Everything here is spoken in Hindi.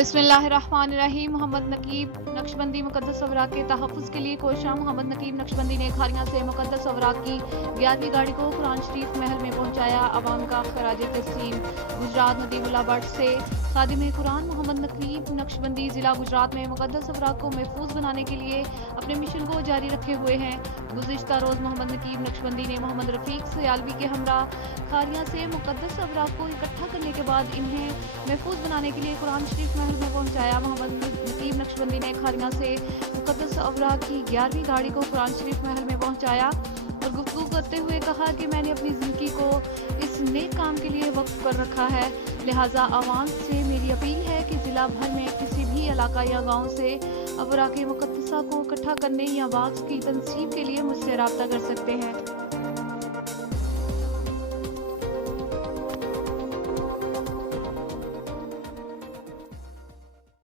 बिस्मिल्लाहिर्रहमानिर्रहीम। मोहम्मद नकीब नक्शबंदी मुकद्दस अवराक के तहफ़्फ़ुज़ के लिए कोशिश। मोहम्मद नकीब नक्शबंदी ने खारियां से मुकद्दस अवराक की 11वीं गाड़ी को कुरान शरीफ महल में पहुंचाया। अवाम का खराज तस्लीम। गुजरात नदीमुल्लाह बट से खादिम कुरान मोहम्मद नकीब नक्शबंदी ज़िला गुजरात में मुकद्दस अवराक को महफूज बनाने के लिए अपने मिशन को जारी रखे हुए हैं। गुज़िश्ता रोज़ मोहम्मद नकीब नक्शबंदी ने मोहम्मद रफ़ीक सयालवी के हमरा खारियां से मुकद्दस अवराक को इकट्ठा करने के बाद इन्हें महफूज बनाने के लिए कुरान शरीफ महल में पहुंचाया। मोहम्मद नकीब नक्शबंदी ने खारियां से मुकद्दस अवराक की 11वीं गाड़ी को कुरान शरीफ महल में पहुंचाया और गुफ्तगू करते हुए कहा कि मैंने अपनी ज़िंदगी को इस नेक काम के लिए वक्फ कर रखा है, लिहाजा आवाम से मेरी अपील है कि ज़िला भर में किसी भी इलाका या गाँव से अवराक मुकद्दसा को इकट्ठा करने या बाग़ की तनसीब के लिए मुझसे रब्ता कर सकते हैं।